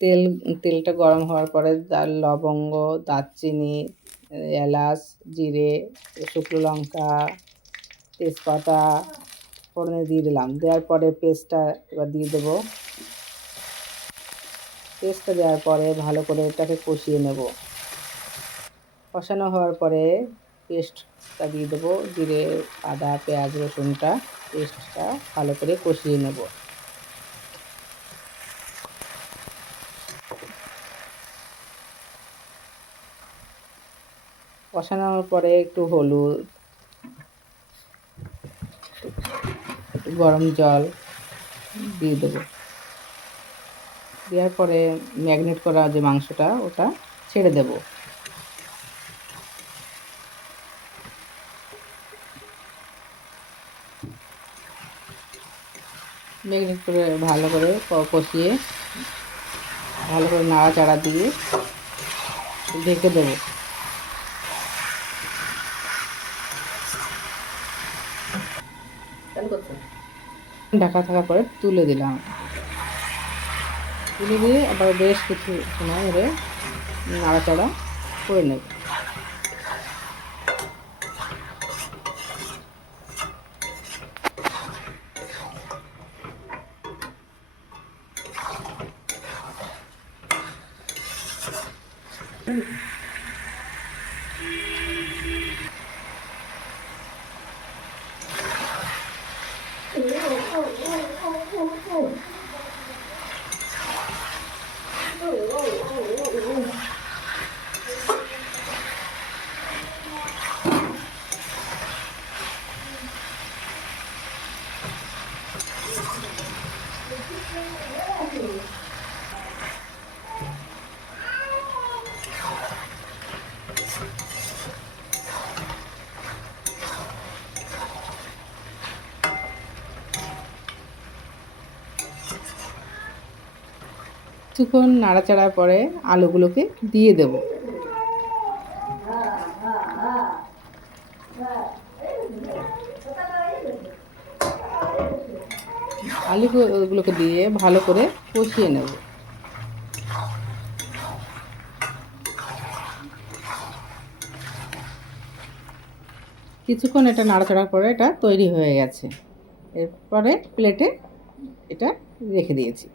তেল তেলটা গরম হওয়ার পরে লবঙ্গ, দারচিনি, এলাচ, জিরে, শুকনো লঙ্কা, তেজপাতা ফোড়নে দিয়ে দিলাম। দেওয়ার পরে পেস্টটা এবার দিয়ে দেবো। পেস্টটা দেওয়ার পরে ভালো করে এটাকে কষিয়ে নেব। কষানো হওয়ার পরে পেস্টটা দিয়ে দেবো। জিরে, আদা, পেঁয়াজ, রসুনটা পেস্টটা ভালো করে কষিয়ে নেব। কষানোর পরে একটু হলুদ, একটু গরম জল দিয়ে দেবো। দেওয়ার পরে ম্যারিনেট করা যে মাংসটা ওটা ছেড়ে দেব। ম্যারিনেট করে ভালো করে কষিয়ে ভালো করে নাড়াচাড়া দিয়ে ঢেকে দেবো। ঢাকা থাকার পরে তুলে দিলাম। তুলে দিয়ে আবার বেশ কিছু সময় ধরে নাড়াচাড়া করে নেব। কিছুক্ষণ নাড়াচাড়ার পরে আলুগুলোকে দিয়ে দেব। আলুগুলোকে দিয়ে ভালো করে কষিয়ে নেব। কিছুক্ষণ এটা নাড়াচাড়ার পরে এটা তৈরি হয়ে গেছে। এরপরে প্লেটে এটা রেখে দিয়েছি।